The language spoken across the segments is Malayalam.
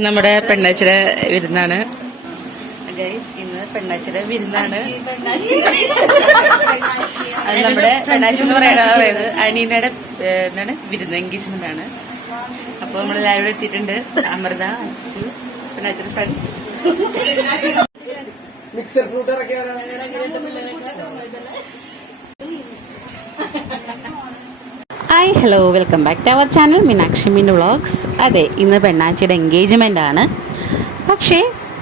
നമ്മുടെ പെണ്ണാച്ചിയുടെ വിരുന്നാണ് ഗൈസ്. ഇന്ന് പെണ്ണാച്ചിയുടെ വിരുന്നാണ്. അത് നമ്മുടെ പെണ്ണാച്ചി എന്ന് പറയുന്നത് അനീനയുടെ എന്താണ് വിരുന്ന്, എൻഗേജ്മെന്റ് ആണ്. അപ്പൊ നമ്മളെല്ലാവരും എത്തിയിട്ടുണ്ട്. അമൃത, അച്ചു, പെണ്ണാച്ചിയുടെ friends. Hi, hello, welcome back to our channel Meenakshi Meenu vlogs. അതെ, ഇന്ന് പെണ്ണാച്ചിയുടെ എൻഗേജ്മെൻ്റ് ആണ്. പക്ഷേ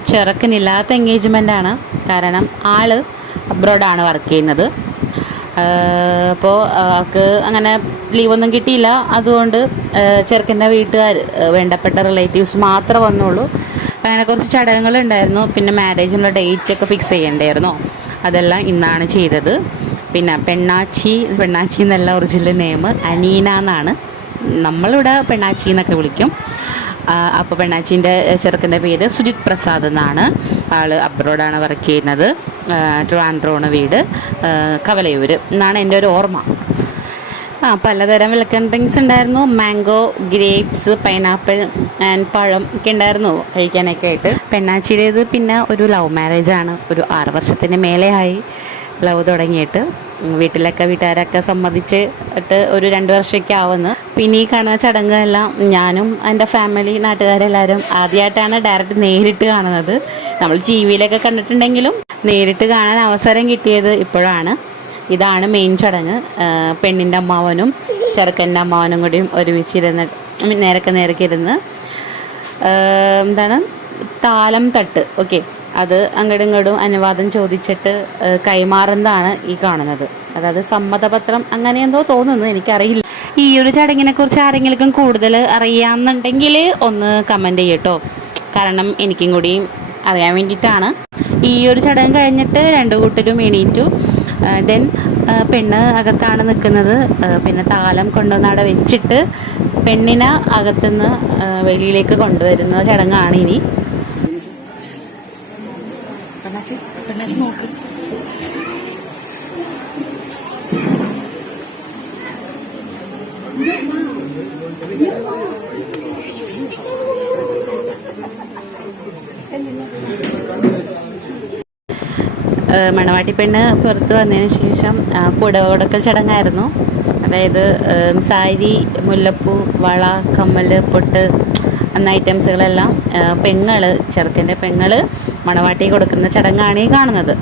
ചെറുക്കനില്ലാത്ത എൻഗേജ്മെൻ്റ് ആണ്. കാരണം ആള് അബ്രോഡാണ് വർക്ക് ചെയ്യുന്നത്. അപ്പോൾ ആൾക്ക് അങ്ങനെ ലീവൊന്നും കിട്ടിയില്ല. അതുകൊണ്ട് ചെറുക്കൻ്റെ വീട്ടുകാർ, വേണ്ടപ്പെട്ട റിലേറ്റീവ്സ് മാത്രമേ വന്നുള്ളൂ. അങ്ങനെ കുറച്ച് ചടങ്ങുകളുണ്ടായിരുന്നു. പിന്നെ മാരേജിനുള്ള ഡേറ്റൊക്കെ ഫിക്സ് ചെയ്യണ്ടായിരുന്നു. അതെല്ലാം ഇന്നാണ് ചെയ്തത്. പിന്നെ പെണ്ണാച്ചി എന്നല്ല ഒറിജിനൽ നെയിം, അനീന എന്നാണ്. നമ്മളിവിടെ പെണ്ണാച്ചി എന്നൊക്കെ വിളിക്കും. അപ്പോൾ പെണ്ണാച്ചീൻ്റെ ചെറുക്കൻ്റെ പേര് സുജിത് പ്രസാദ് എന്നാണ്. ആൾ അബ്രോഡാണ് വർക്ക് ചെയ്യുന്നത്. ട്രിവാൻഡ്രമാണ് വീട്, കവലയൂർ എന്നാണ് എൻ്റെ ഒരു ഓർമ്മ. പലതരം വെൽക്കം ഡ്രിങ്ക്സ് ഉണ്ടായിരുന്നു. മാംഗോ, ഗ്രേപ്സ്, പൈനാപ്പിൾ ആൻഡ് പഴം ഒക്കെ ഉണ്ടായിരുന്നു കഴിക്കാനൊക്കെ ആയിട്ട്. പെണ്ണാച്ചിയുടേത് പിന്നെ ഒരു ലവ് മാരേജാണ്. ഒരു 6 വർഷത്തിന് മേലെയായി ലവ് തുടങ്ങിയിട്ട്. വീട്ടുകാരൊക്കെ സമ്മതിച്ചിട്ട് ഒരു 2 വർഷമൊക്കെ ആവുന്നു. പിന്നെ ഈ കാണുന്ന ചടങ്ങെല്ലാം ഞാനും എൻ്റെ ഫാമിലി, നാട്ടുകാരെല്ലാവരും ആദ്യമായിട്ടാണ് ഡയറക്റ്റ് നേരിട്ട് കാണുന്നത്. നമ്മൾ ടി വിയിലൊക്കെ കണ്ടിട്ടുണ്ടെങ്കിലും നേരിട്ട് കാണാൻ അവസരം കിട്ടിയത് ഇപ്പോഴാണ്. ഇതാണ് മെയിൻ ചടങ്ങ്. പെണ്ണിൻ്റെ അമ്മാവനും ചെറുക്കൻ്റെ അമ്മാവനും കൂടിയും ഒരുമിച്ചിരുന്ന് നേരക്കിരുന്ന് എന്താണ് താലം തട്ട്, ഓക്കെ, അത് അങ്ങോട്ടും ഇങ്ങോട്ടും അനുവാദം ചോദിച്ചിട്ട് കൈമാറുന്നതാണ് ഈ കാണുന്നത്. അതായത് സമ്മതപത്രം അങ്ങനെ എന്തോ തോന്നുന്നു, എനിക്കറിയില്ല. ഈ ഒരു ചടങ്ങിനെ കുറിച്ച് ആരെങ്കിലും കൂടുതൽ അറിയാമെന്നുണ്ടെങ്കിൽ ഒന്ന് കമൻറ്റ് ചെയ്യട്ടോ. കാരണം എനിക്കും കൂടി അറിയാൻ വേണ്ടിയിട്ടാണ്. ഈ ഒരു ചടങ്ങ് കഴിഞ്ഞിട്ട് 2 കൂട്ടരും എണീറ്റു. ദെൻ പെണ്ണ് അകത്താണ് നിൽക്കുന്നത്. പിന്നെ താലം കൊണ്ടുവന്ന് അവിടെ വെച്ചിട്ട് പെണ്ണിനെ അകത്തുനിന്ന് വെളിയിലേക്ക് കൊണ്ടുവരുന്ന ചടങ്ങാണ് ഇനി. നോക്ക്, മണവാട്ടി പെണ്ണ് പുറത്ത് വന്നതിന് ശേഷം പുടവ കൊടുക്കൽ ചടങ്ങായിരുന്നു. അതായത് സാരി, മുല്ലപ്പൂ, വള, കമ്മൽ, പൊട്ട് എന്ന ഐറ്റംസുകളെല്ലാം ചെറുക്കൻ്റെ പെങ്ങൾ മണവാട്ടി കൊടുക്കുന്ന ചടങ്ങാണ് ഈ കാണുന്നത്.